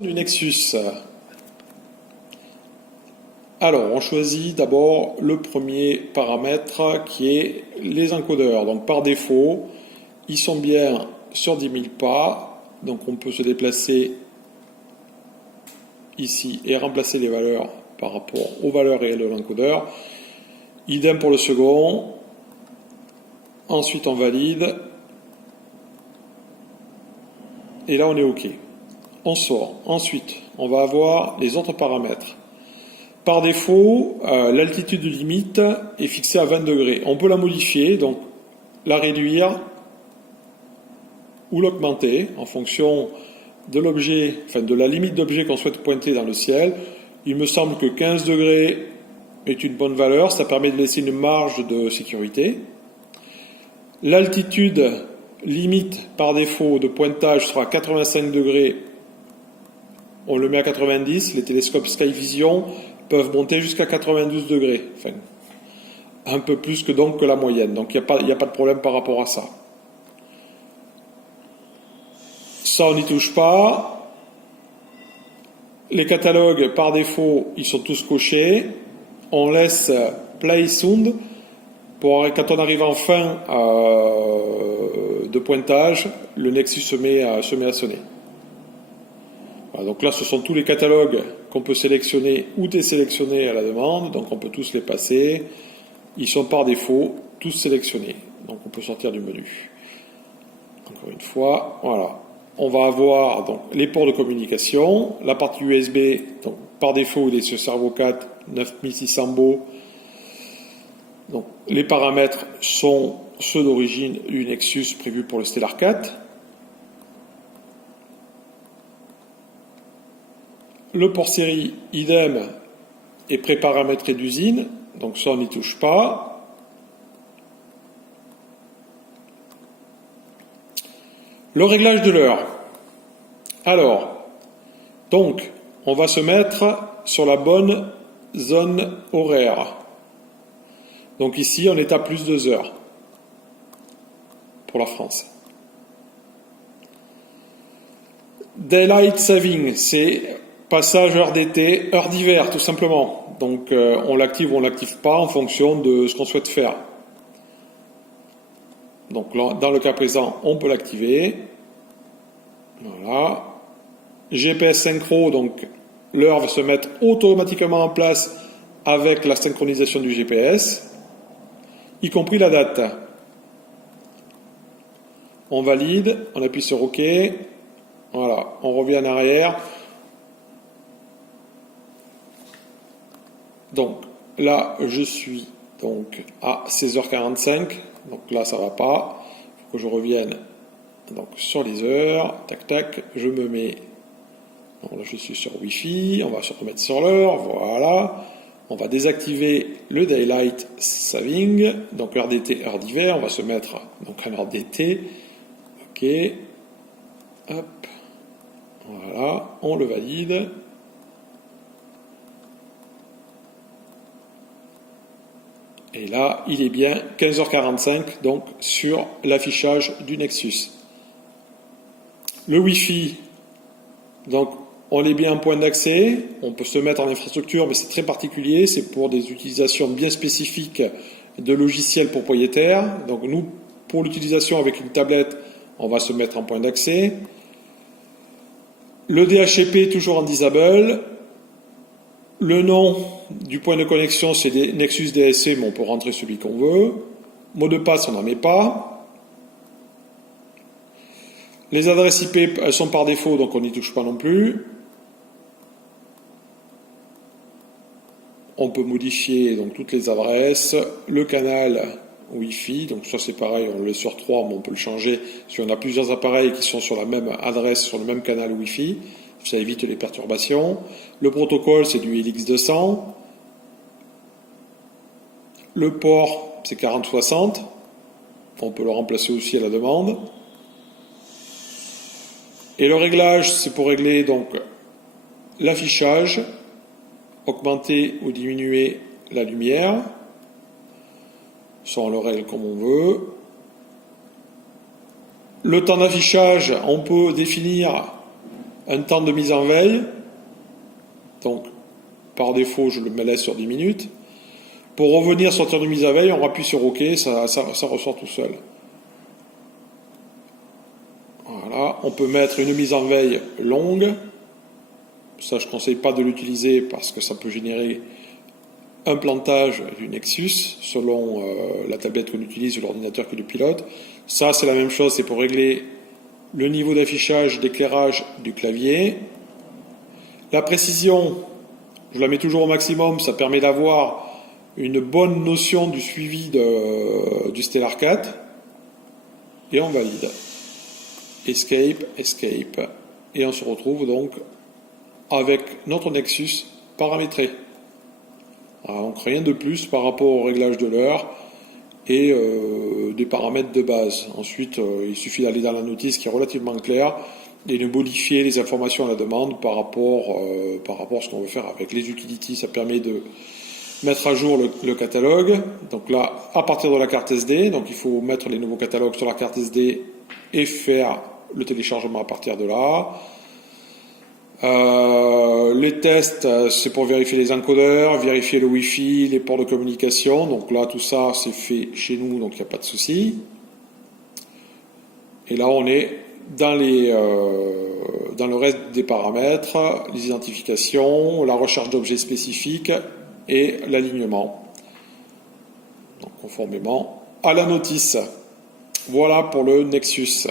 Du Nexus. Alors, on choisit d'abord le premier paramètre qui est les encodeurs. Donc, par défaut, ils sont bien sur 10 000 pas. Donc, on peut se déplacer ici et remplacer les valeurs par rapport aux valeurs réelles de l'encodeur. Idem pour le second. Ensuite, on valide. Et là, on est OK. On sort. Ensuite, on va avoir les autres paramètres. Par défaut, l'altitude limite est fixée à 20 degrés. On peut la modifier, donc la réduire ou l'augmenter en fonction de l'objet, enfin de la limite d'objet qu'on souhaite pointer dans le ciel. Il me semble que 15 degrés est une bonne valeur, ça permet de laisser une marge de sécurité. L'altitude limite par défaut de pointage sera 85 degrés. On le met à 90, les télescopes Skyvision peuvent monter jusqu'à 92 degrés. Enfin, un peu plus que donc que la moyenne. Donc il n'y a pas de problème par rapport à ça. Ça, on n'y touche pas. Les catalogues, par défaut, ils sont tous cochés. On laisse Play Sound pour quand on arrive en fin de pointage, le Nexus se met à sonner. Voilà, donc là, ce sont tous les catalogues qu'on peut sélectionner ou désélectionner à la demande. Donc on peut tous les passer. Ils sont par défaut tous sélectionnés. Donc on peut sortir du menu. Encore une fois, voilà. On va avoir donc les ports de communication, la partie USB, donc par défaut des Servo 4 9600 baux. Donc les paramètres sont ceux d'origine du Nexus prévu pour le Stellar 4. Le port série, idem, est préparamétré d'usine, donc ça on n'y touche pas. Le réglage de l'heure. Alors, donc, on va se mettre sur la bonne zone horaire. Donc ici, on est à plus 2 heures pour la France. Daylight Saving, c'est passage heure d'été, heure d'hiver, tout simplement. Donc, on l'active ou on l'active pas en fonction de ce qu'on souhaite faire. Donc, dans le cas présent, on peut l'activer. Voilà. GPS synchro, donc l'heure va se mettre automatiquement en place avec la synchronisation du GPS, y compris la date. On valide, on appuie sur OK. Voilà, on revient en arrière. Donc là, je suis donc à 16h45. Donc là, ça va pas. Il faut que je revienne donc sur les heures. Tac, tac. Je me mets. Donc là, je suis sur Wi-Fi. On va se remettre sur l'heure. Voilà. On va désactiver le Daylight Saving. Donc heure d'été, heure d'hiver. On va se mettre donc à l'heure d'été. OK. Hop. Voilà. On le valide. Et là, il est bien 15h45, donc sur l'affichage du Nexus. Le Wi-Fi, donc on est bien en point d'accès, on peut se mettre en infrastructure, mais c'est très particulier, c'est pour des utilisations bien spécifiques de logiciels propriétaires. Donc nous, pour l'utilisation avec une tablette, on va se mettre en point d'accès. Le DHCP, toujours en disable. Le nom du point de connexion, c'est Nexus DSC, mais on peut rentrer celui qu'on veut. Mot de passe, on n'en met pas. Les adresses IP, elles sont par défaut, donc on n'y touche pas non plus. On peut modifier donc toutes les adresses. Le canal Wi-Fi, donc ça c'est pareil, on le laisse sur 3, mais on peut le changer si on a plusieurs appareils qui sont sur la même adresse, sur le même canal Wi-Fi. Ça évite les perturbations. Le protocole, c'est du LX200. Le port, c'est 4060. On peut le remplacer aussi à la demande. Et le réglage, c'est pour régler donc l'affichage, augmenter ou diminuer la lumière. Ça, on le règle comme on veut. Le temps d'affichage, on peut définir un temps de mise en veille. Donc, par défaut, je le laisse sur 10 minutes. Pour revenir sur le temps de mise en veille, on appuie sur OK, ça ressort tout seul. Voilà, on peut mettre une mise en veille longue. Ça, je ne conseille pas de l'utiliser parce que ça peut générer un plantage du Nexus selon la tablette qu'on utilise ou l'ordinateur qui le pilote. Ça, c'est la même chose, c'est pour régler le niveau d'affichage, d'éclairage du clavier. La précision, je la mets toujours au maximum, ça permet d'avoir une bonne notion du suivi du Stellar 4. Et on valide. Escape, Escape. Et on se retrouve donc avec notre Nexus paramétré. Alors, donc rien de plus par rapport au réglage de l'heure et des paramètres de base. Ensuite, il suffit d'aller dans la notice qui est relativement claire et de modifier les informations à la demande par rapport à ce qu'on veut faire avec les utilities. Ça permet de mettre à jour le catalogue. Donc là, à partir de la carte SD, donc il faut mettre les nouveaux catalogues sur la carte SD et faire le téléchargement à partir de là. Les tests, c'est pour vérifier les encodeurs, vérifier le Wi-Fi, les ports de communication. Donc là, tout ça, c'est fait chez nous, donc il n'y a pas de souci. Et là, on est dans le reste des paramètres, les identifications, la recherche d'objets spécifiques et l'alignement. Donc, conformément à la notice. Voilà pour le Nexus.